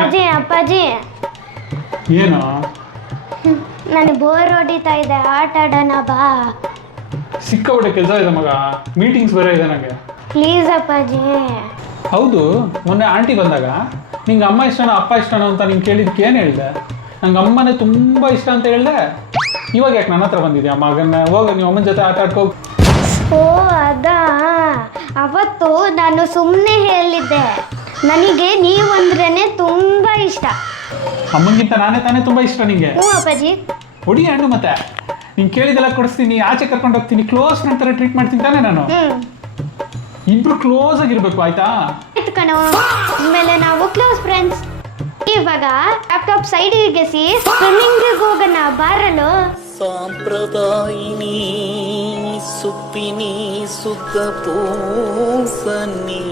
ಅಜ್ಜಿ ಅಪ್ಪಾಜಿ ಏನು ನನಗೆ ಬೋರ್ ಹೊಡಿತಾ ಇದೆ, ಆಟ ಆಡೋಣ ಬಾ. ಸಿಕ್ಕಾಬಿಟ್ಟೆ ಕೆಲಸ ಇದೆ ಮಗ, ಮೀಟಿಂಗ್ಸ್ ಬೇರೆ ಇದೆ ನನಗೆ. ಪ್ಲೀಸ್ ಅಪ್ಪಾಜಿ. ಹೌದು, ಮೊನ್ನೆ ಆಂಟಿ ಬಂದಾಗ ನಿಂಗೆ ಅಮ್ಮ ಇಷ್ಟನೋ ಅಪ್ಪ ಇಷ್ಟನೋ ಅಂತ ನೀನು ಕೇಳಿದ್ದಕ್ಕೆ ಏನು ಹೇಳಿದೆ? ನಂಗೆ ಅಮ್ಮನೇ ತುಂಬ ಇಷ್ಟ ಅಂತ ಹೇಳಿದೆ. ಇವಾಗ ಯಾಕೆ ನನ್ನ ಹತ್ರ ಬಂದಿದ್ಯಾ ಮಗನ್ನ? ಹೋಗ ನೀವು ಅಮ್ಮನ ಜೊತೆ ಆಟ ಆಡ್ಕೋ. ಓ ಅದಾ, ಅವತ್ತು ನಾನು ಸುಮ್ಮನೆ ಹೇಳಿದ್ದೆ, ನನಗೆ ನೀವಂದ್ರೇ ತುಂಬ ಇಷ್ಟ. ಅಮ್ಮನಿಗಿಂತ ನಾನೇ ತಾನೇ ತುಂಬ ಇಷ್ಟ ನಿಂಗೆ. ಹ್ಞೂ ಅಪ್ಪಾಜಿ. ಹೊಡಿ ಹಣ್ಣು ಮತ್ತೆ ನೀನು ಕೇಳಿದೆಲ್ಲ ಕೊಡಿಸ್ತೀನಿ, ಆಚೆ ಕರ್ಕೊಂಡು ಹೋಗ್ತೀನಿ, ಕ್ಲೋಸ್ ಫ್ರೆಂಡ್ ಥರ ಟ್ರೀಟ್ ಮಾಡ್ತೀನಿ ತಾನೇ ನಾನು. ಇಬ್ರು ಕ್ಲೋಸ್ ಆಗಿರ್ಬೇಕು, ಆಯ್ತಾ? ಆಯ್ತು ಕಣೋ, ಆಮೇಲೆ ನಾವು ಕ್ಲೋಸ್ ಫ್ರೆಂಡ್ಸ್. ಇವಾಗ ಲ್ಯಾಪ್ಟಾಪ್ ಸೈಡಿಗೆ ಗೆಸಿ ಸ್ವಿಮ್ಮಿಂಗ್ ಹೋಗೋಣ ಬಾರಲು. ಸಾಂಪ್ರದಾಯಿನಿ ಸುಪ್ಪಿನಿ ಸುತ್ತ ಪೂಸನಿ